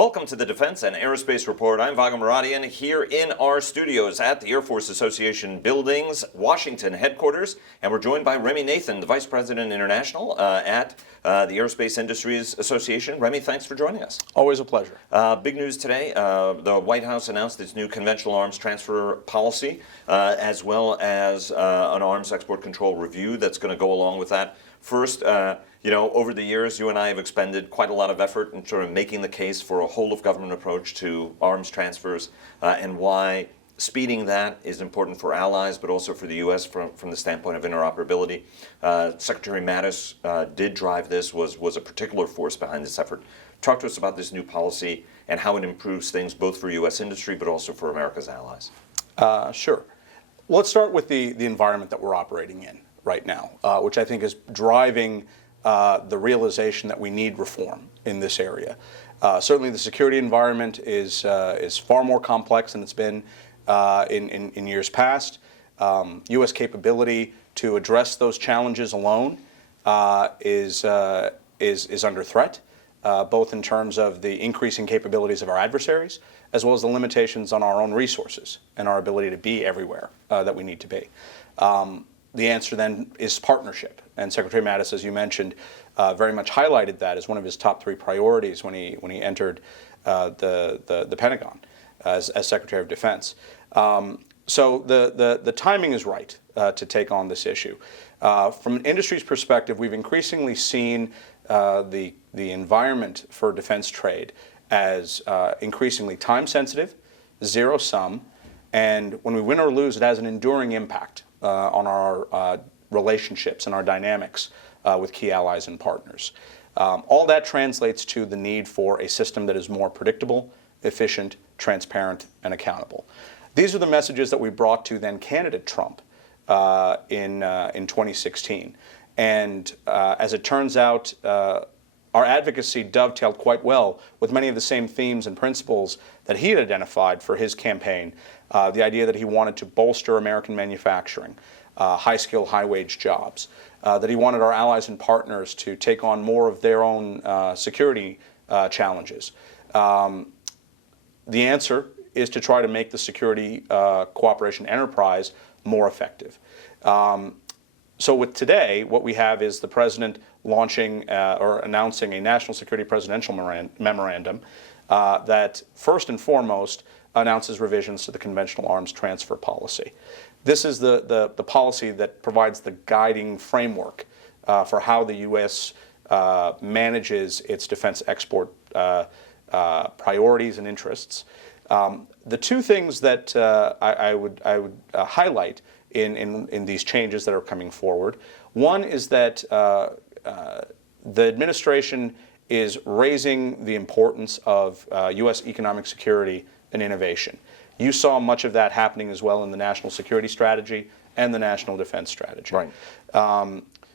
Welcome to the Defense and Aerospace Report. I'm Vago Muradian here in our studios at the Air Force Association Buildings, Washington headquarters, and we're joined by Remy Nathan, the Vice President International at the Aerospace Industries Association. Remy, thanks for joining us. Always a pleasure. Big news today. The White House announced its new conventional arms transfer policy, as well as an arms export control review that's going to go along with that. First, over the years, you and I have expended quite a lot of effort in sort of making the case for a whole-of-government approach to arms transfers and why speeding that is important for allies, but also for the U.S. from the standpoint of interoperability. Secretary Mattis did drive this, was a particular force behind this effort. Talk to us about this new policy and how it improves things both for U.S. industry, but also for America's allies. Sure. Let's start with the environment that we're operating in right now, which I think is driving the realization that we need reform in this area. Certainly the security environment is far more complex than it's been in years past. U.S. capability to address those challenges alone is under threat, both in terms of the increasing capabilities of our adversaries, as well as the limitations on our own resources and our ability to be everywhere that we need to be. The answer then is partnership, and Secretary Mattis, as you mentioned, very much highlighted that as one of his top 3 priorities when he entered the Pentagon as Secretary of Defense. So the timing is right to take on this issue. From an industry's perspective, we've increasingly seen the environment for defense trade as increasingly time-sensitive, zero-sum, and when we win or lose, it has an enduring impact on our relationships and our dynamics with key allies and partners. All that translates to the need for a system that is more predictable, efficient, transparent, and accountable. These are the messages that we brought to then candidate Trump in 2016. And as it turns out, our advocacy dovetailed quite well with many of the same themes and principles that he had identified for his campaign. The idea that he wanted to bolster American manufacturing, high-skill, high-wage jobs, that he wanted our allies and partners to take on more of their own security challenges. The answer is to try to make the security cooperation enterprise more effective. So with today, what we have is the President launching or announcing a national security presidential memorandum that first and foremost announces revisions to the conventional arms transfer policy. This is the policy that provides the guiding framework for how the U.S. Manages its defense export priorities and interests. The 2 things that I would highlight in these changes that are coming forward. One is that the administration is raising the importance of U.S. economic security and innovation. You saw much of that happening as well in the National Security Strategy and the National Defense Strategy. Right.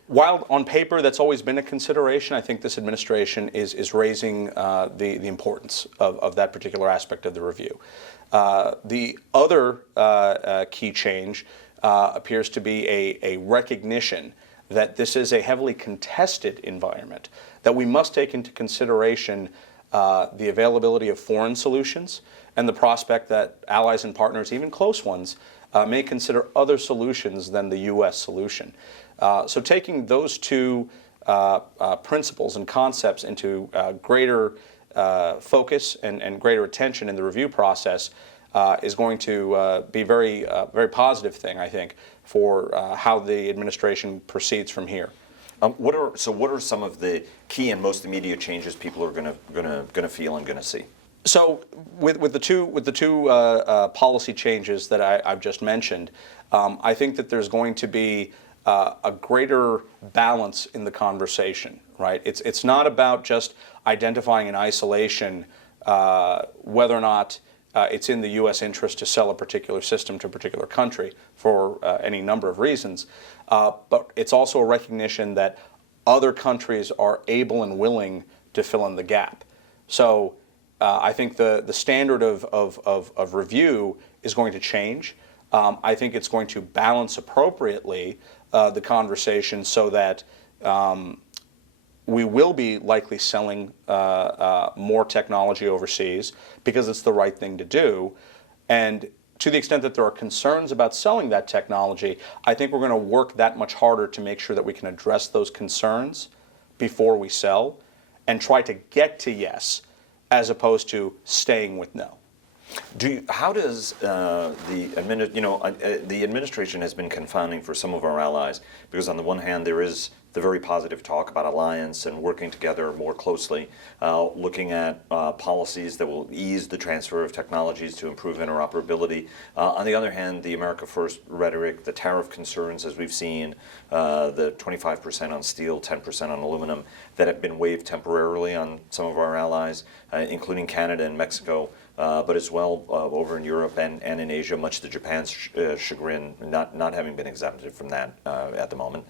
While on paper that's always been a consideration, I think this administration is raising the importance of that particular aspect of the review. The other key change appears to be a recognition that this is a heavily contested environment, that we must take into consideration the availability of foreign solutions and the prospect that allies and partners, even close ones, may consider other solutions than the U.S. solution. So taking those 2 principles and concepts into greater focus and greater attention in the review process is going to be a very positive thing, I think, for how the administration proceeds from here. What are some of the key and most immediate changes people are going to feel and going to see? So with the two policy changes that I've just mentioned, I think that there's going to be a greater balance in the conversation. Right? It's not about just identifying in isolation whether or not it's in the U.S. interest to sell a particular system to a particular country for any number of reasons, but it's also a recognition that other countries are able and willing to fill in the gap. So I think the standard of review is going to change. I think it's going to balance appropriately the conversation so that we will be likely selling more technology overseas because it's the right thing to do. And to the extent that there are concerns about selling that technology, I think we're going to work that much harder to make sure that we can address those concerns before we sell and try to get to yes as opposed to staying with no. How does the administration has been confounding for some of our allies, because on the one hand there is the very positive talk about alliance and working together more closely, looking at policies that will ease the transfer of technologies to improve interoperability. On the other hand, the America First rhetoric, the tariff concerns as we've seen, the 25% on steel, 10% on aluminum that have been waived temporarily on some of our allies, including Canada and Mexico. But as well over in Europe and in Asia, much to Japan's chagrin, not having been exempted from that at the moment.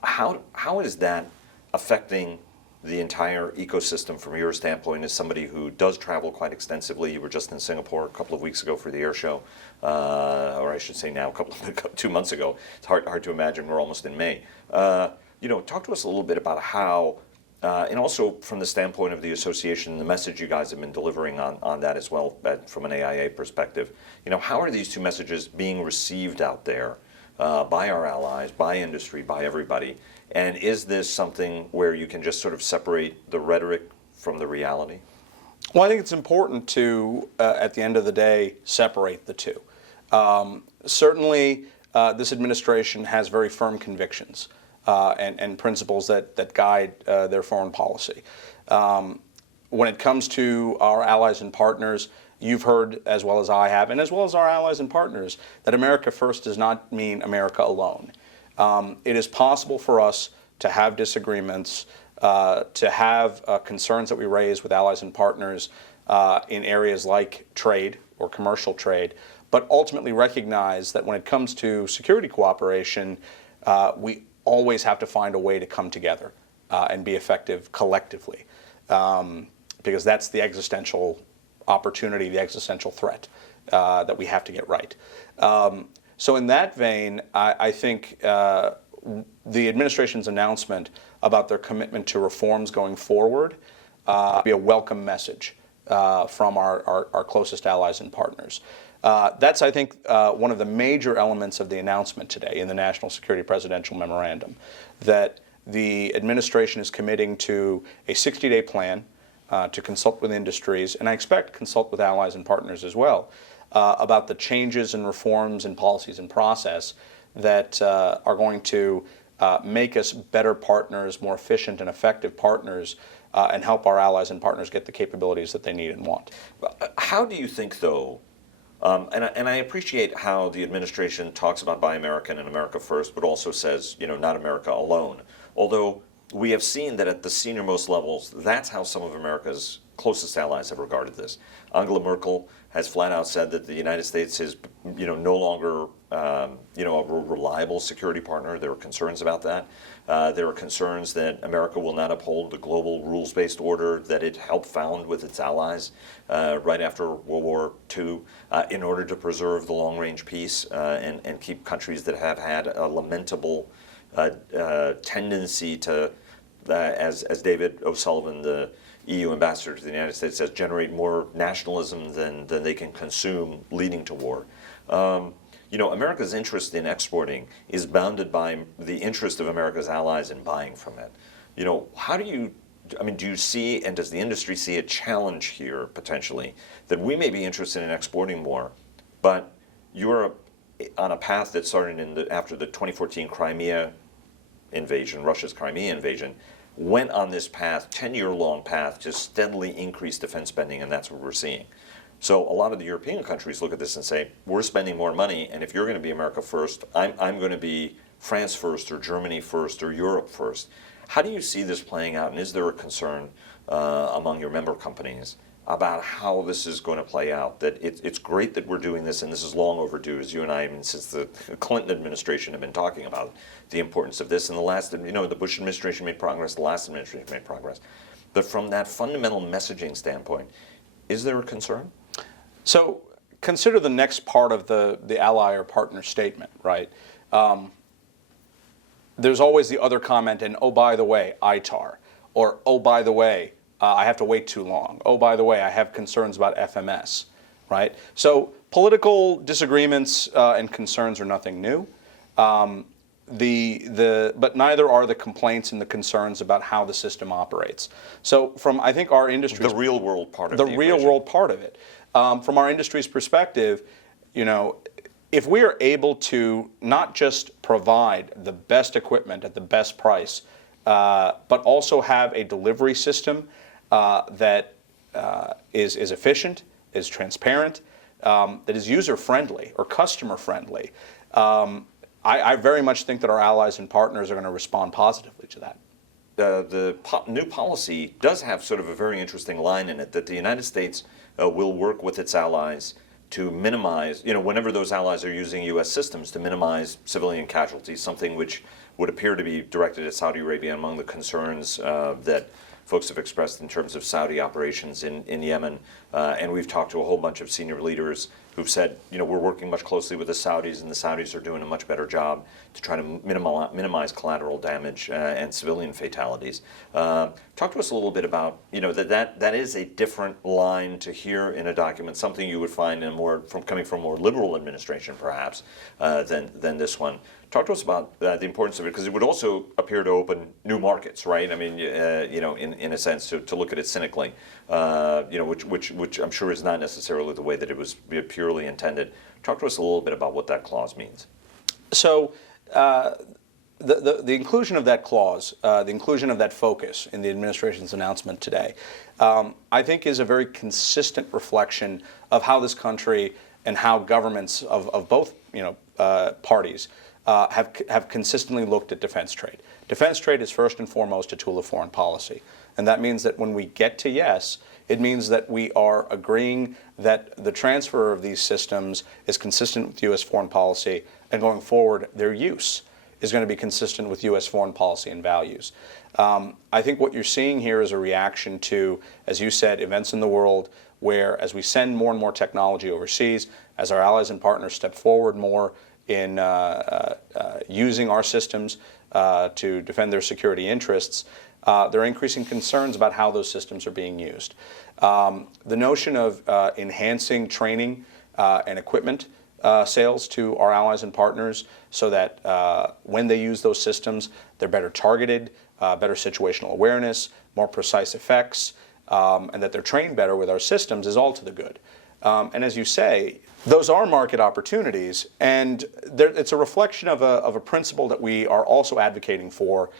How is that affecting the entire ecosystem from your standpoint as somebody who does travel quite extensively? You were just in Singapore a couple of weeks ago for the air show, or I should say now, 2 months ago. It's hard to imagine we're almost in May. Talk to us a little bit about how, and also from the standpoint of the association, the message you guys have been delivering on that as well, from an AIA perspective. How are these two messages being received out there by our allies, by industry, by everybody? And is this something where you can just sort of separate the rhetoric from the reality? Well, I think it's important to, at the end of the day, separate the two. Certainly, this administration has very firm convictions and principles that guide their foreign policy. When it comes to our allies and partners, you've heard, as well as I have, and as well as our allies and partners, that America First does not mean America alone. It is possible for us to have disagreements, to have concerns that we raise with allies and partners in areas like trade or commercial trade, but ultimately recognize that when it comes to security cooperation, we always have to find a way to come together and be effective collectively, because that's the existential opportunity, the existential threat that we have to get right. So in that vein, I think the administration's announcement about their commitment to reforms going forward be a welcome message from our closest allies and partners. That's, I think, one of the major elements of the announcement today in the National Security Presidential Memorandum, that the administration is committing to a 60-day plan to consult with industries, and I expect consult with allies and partners as well, about the changes and reforms and policies and process that are going to make us better partners, more efficient and effective partners, and help our allies and partners get the capabilities that they need and want. How do you think, though, and I appreciate how the administration talks about Buy American and America First, but also says, not America alone. Although we have seen that at the senior-most levels, that's how some of America's closest allies have regarded this. Angela Merkel has flat out said that the United States is, no longer, a reliable security partner. There are concerns about that. There are concerns that America will not uphold the global rules-based order that it helped found with its allies right after World War II in order to preserve the long-range peace and keep countries that have had a lamentable tendency to, as David O'Sullivan, the EU ambassador to the United States, says, generate more nationalism than they can consume, leading to war. America's interest in exporting is bounded by the interest of America's allies in buying from it. How do you see, and does the industry see a challenge here potentially, that we may be interested in exporting more, but Europe, on a path that started after the 2014 Crimea invasion, Russia's Crimea invasion, went on this path, 10-year-long path, to steadily increase defense spending, and that's what we're seeing. So a lot of the European countries look at this and say, we're spending more money, and if you're going to be America first, I'm going to be France first, or Germany first, or Europe first. How do you see this playing out, and is there a concern among your member companies about how this is going to play out? That it's great that we're doing this, and this is long overdue, as you and I, since the Clinton administration have been talking about the importance of this, and the Bush administration made progress, the last administration made progress. But from that fundamental messaging standpoint, is there a concern? So consider the next part of the ally or partner statement, right? There's always the other comment, and oh, by the way, ITAR, Or, oh, by the way, I have to wait too long. Oh, by the way, I have concerns about FMS, right? So political disagreements and concerns are nothing new. But neither are the complaints and the concerns about how the system operates. So from, I think, our industry's... The real world part of the the real equation. world part of it. From our industry's perspective, you know, if we are able to not just provide the best equipment at the best price, but also have a delivery system that is efficient, is transparent, that is user-friendly or customer-friendly, I very much think that our allies and partners are going to respond positively to that. The new policy does have sort of a very interesting line in it that the United States will work with its allies to minimize, you know, whenever those allies are using U.S. systems, to minimize civilian casualties, something which would appear to be directed at Saudi Arabia among the concerns that folks have expressed in terms of Saudi operations in Yemen. And we've talked to a whole bunch of senior leaders who've said, you know, we're working much closely with the Saudis, and the Saudis are doing a much better job to try to minimize collateral damage and civilian fatalities. Talk to us a little bit about, you know, that is a different line to hear in a document, something you would find in coming from a more liberal administration, perhaps, than this one. Talk to us about the importance of it, because it would also appear to open new markets, right? I mean, you know, in a sense, to look at it cynically, you know, which I'm sure is not necessarily the way that it was purely intended. Talk to us a little bit about what that clause means. So the inclusion of that clause, the inclusion of that focus in the administration's announcement today, I think is a very consistent reflection of how this country and how governments of both, you know, parties have consistently looked at defense trade. Defense trade is first and foremost a tool of foreign policy. And that means that when we get to yes, it means that we are agreeing that the transfer of these systems is consistent with U.S. foreign policy, and going forward, their use is going to be consistent with U.S. foreign policy and values. I think what you're seeing here is a reaction to, as you said, events in the world where, as we send more and more technology overseas, as our allies and partners step forward more in using our systems to defend their security interests, there are increasing concerns about how those systems are being used. The notion of enhancing training and equipment sales to our allies and partners so that when they use those systems, they're better targeted, better situational awareness, more precise effects, and that they're trained better with our systems is all to the good. And as you say, those are market opportunities, and it's a reflection of a principle that we are also advocating for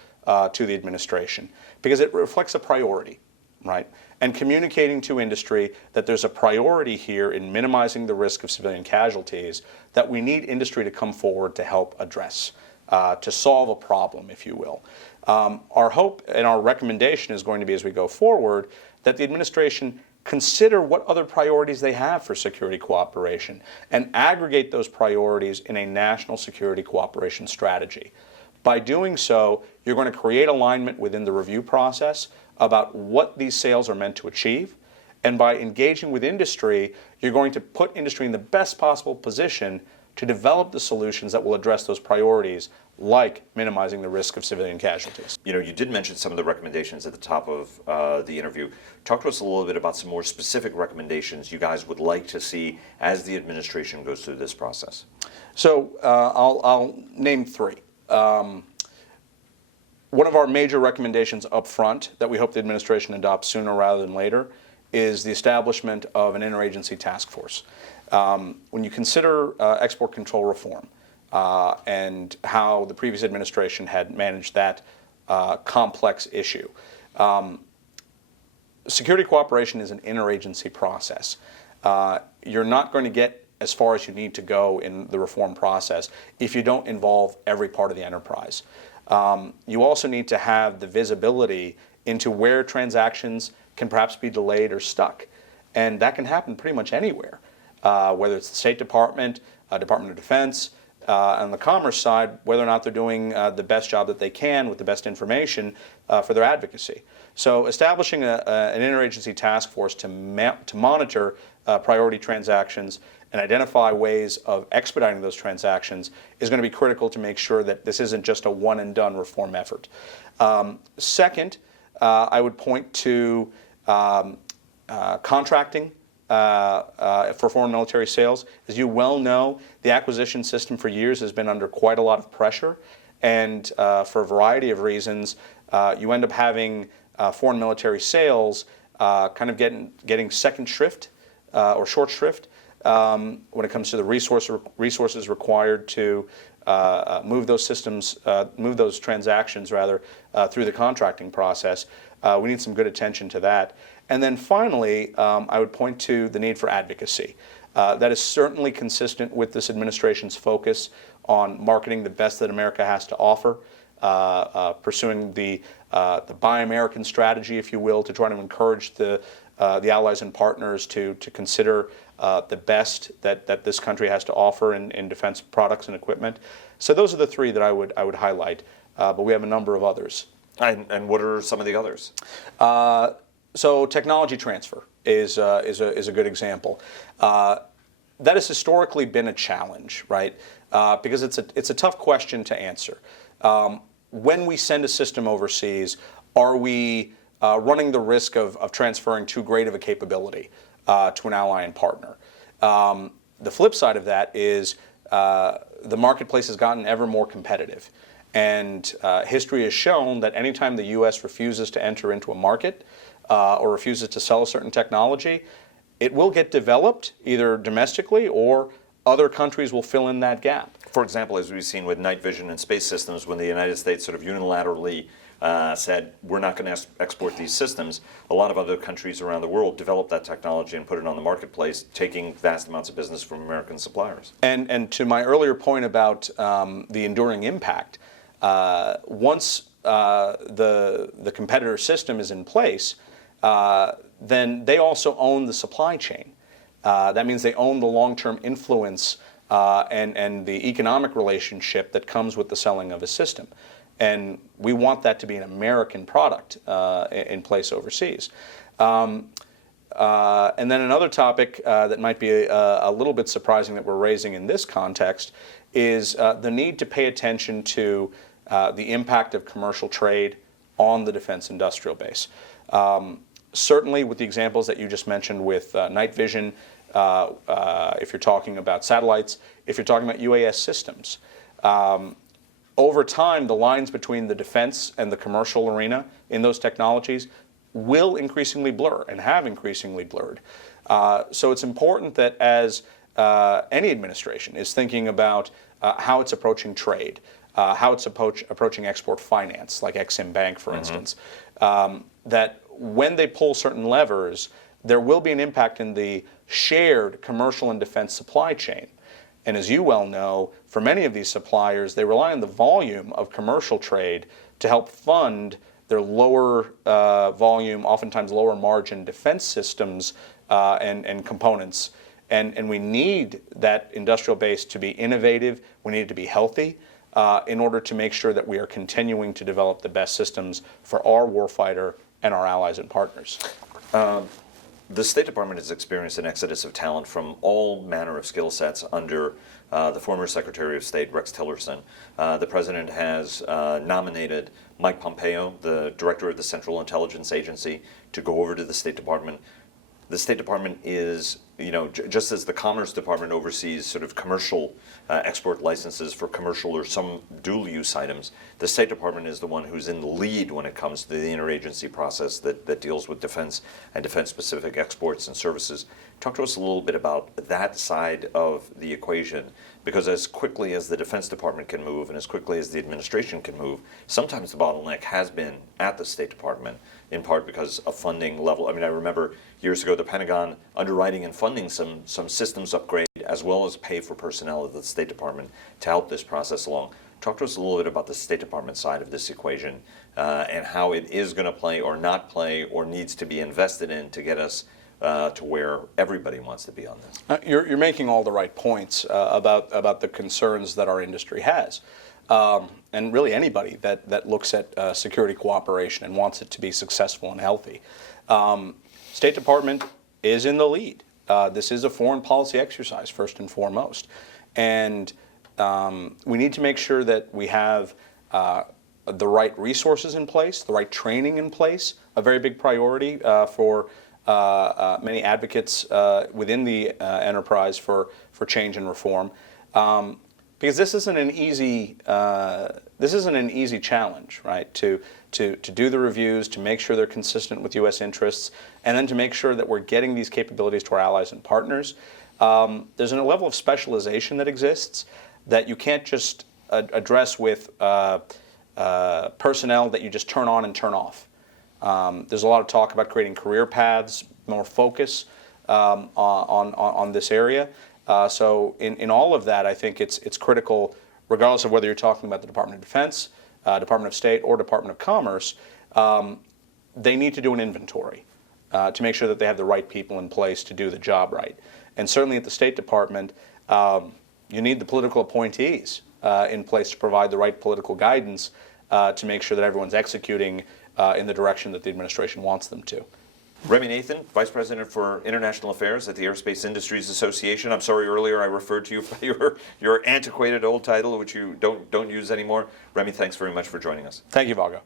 to the administration, because it reflects a priority, right? And communicating to industry that there's a priority here in minimizing the risk of civilian casualties that we need industry to come forward to help address, to solve a problem, if you will. Our hope and our recommendation is going to be, as we go forward, that the administration consider what other priorities they have for security cooperation and aggregate those priorities in a national security cooperation strategy. By doing so, you're going to create alignment within the review process about what these sales are meant to achieve. And by engaging with industry, you're going to put industry in the best possible position to develop the solutions that will address those priorities, like minimizing the risk of civilian casualties. You know, you did mention some of the recommendations at the top of the interview. Talk to us a little bit about some more specific recommendations you guys would like to see as the administration goes through this process. So I'll name three. One of our major recommendations up front that we hope the administration adopts sooner rather than later is the establishment of an interagency task force. When you consider export control reform and how the previous administration had managed that complex issue, security cooperation is an interagency process. You're not going to get as far as you need to go in the reform process if you don't involve every part of the enterprise. You also need to have the visibility into where transactions can perhaps be delayed or stuck. And that can happen pretty much anywhere, whether it's the State Department, Department of Defense, on the commerce side, whether or not they're doing the best job that they can with the best information for their advocacy. So establishing an interagency task force to monitor priority transactions and identify ways of expediting those transactions is going to be critical to make sure that this isn't just a one-and-done reform effort. Second, I would point to contracting for foreign military sales. As you well know, the acquisition system for years has been under quite a lot of pressure, and for a variety of reasons, you end up having foreign military sales kind of getting second shrift or short shrift when it comes to the resources required to move those systems, move those transactions rather, through the contracting process. We need some good attention to that. And then finally, I would point to the need for advocacy. That is certainly consistent with this administration's focus on marketing the best that America has to offer, pursuing the Buy American strategy, if you will, to try to encourage the allies and partners to consider the best that this country has to offer in defense products and equipment. So those are the three that I would highlight, but we have a number of others. And what are some of the others? So technology transfer is a good example. That has historically been a challenge, right? Because it's a tough question to answer. When we send a system overseas, are we running the risk of transferring too great of a capability to an ally and partner? The flip side of that is the marketplace has gotten ever more competitive. And history has shown that anytime the U.S. refuses to enter into a market or refuses to sell a certain technology, it will get developed either domestically or other countries will fill in that gap. For example, as we've seen with night vision and space systems, when the United States sort of unilaterally said, we're not going to export these systems, a lot of other countries around the world developed that technology and put it on the marketplace, taking vast amounts of business from American suppliers. And to my earlier point about the enduring impact, once the competitor system is in place, then they also own the supply chain. That means they own the long-term influence and the economic relationship that comes with the selling of a system. And we want that to be an American product in place overseas. And then another topic that might be a little bit surprising that we're raising in this context is the need to pay attention to the impact of commercial trade on the defense industrial base. Certainly with the examples that you just mentioned with night vision, if you're talking about satellites, if you're talking about UAS systems. Over time, the lines between the defense and the commercial arena in those technologies will increasingly blur and have increasingly blurred. So it's important that as any administration is thinking about how it's approaching trade, how it's approaching export finance, like Exim Bank, for instance, that when they pull certain levers, there will be an impact in the shared commercial and defense supply chain. And as you well know, for many of these suppliers, they rely on the volume of commercial trade to help fund their lower volume, oftentimes lower margin defense systems and components. And we need that industrial base to be innovative. We need it to be healthy in order to make sure that we are continuing to develop the best systems for our warfighter and our allies and partners. The State Department has experienced an exodus of talent from all manner of skill sets under the former Secretary of State, Rex Tillerson. The President has nominated Mike Pompeo, the Director of the Central Intelligence Agency, to go over to the State Department. The State Department is, just as the Commerce Department oversees sort of commercial export licenses for commercial or some dual-use items, the State Department is the one who's in the lead when it comes to the interagency process that deals with defense and defense-specific exports and services. Talk to us a little bit about that side of the equation, because as quickly as the Defense Department can move and as quickly as the administration can move, sometimes the bottleneck has been at the State Department, in part because of funding level. I mean, I remember years ago the Pentagon underwriting and funding some systems upgrade as well as pay for personnel at the State Department to help this process along. Talk to us a little bit about the State Department side of this equation and how it is going to play or not play or needs to be invested in to get us to where everybody wants to be on this. You're making all the right points about the concerns that our industry has. And really anybody that looks at security cooperation and wants it to be successful and healthy. State Department is in the lead. This is a foreign policy exercise, first and foremost. And we need to make sure that we have the right resources in place, the right training in place, a very big priority for many advocates within the enterprise for change and reform. Because this isn't an easy challenge, right? To do the reviews, to make sure they're consistent with U.S. interests, and then to make sure that we're getting these capabilities to our allies and partners. There's a level of specialization that exists that you can't just address with personnel that you just turn on and turn off. There's a lot of talk about creating career paths, more focus on this area. So in all of that, I think it's critical, regardless of whether you're talking about the Department of Defense, Department of State, or Department of Commerce. They need to do an inventory to make sure that they have the right people in place to do the job right. And certainly at the State Department, you need the political appointees in place to provide the right political guidance to make sure that everyone's executing in the direction that the administration wants them to. Remy Nathan, Vice President for International Affairs at the Aerospace Industries Association. I'm sorry earlier I referred to you by your antiquated old title, which you don't use anymore. Remy, thanks very much for joining us. Thank you, Vago.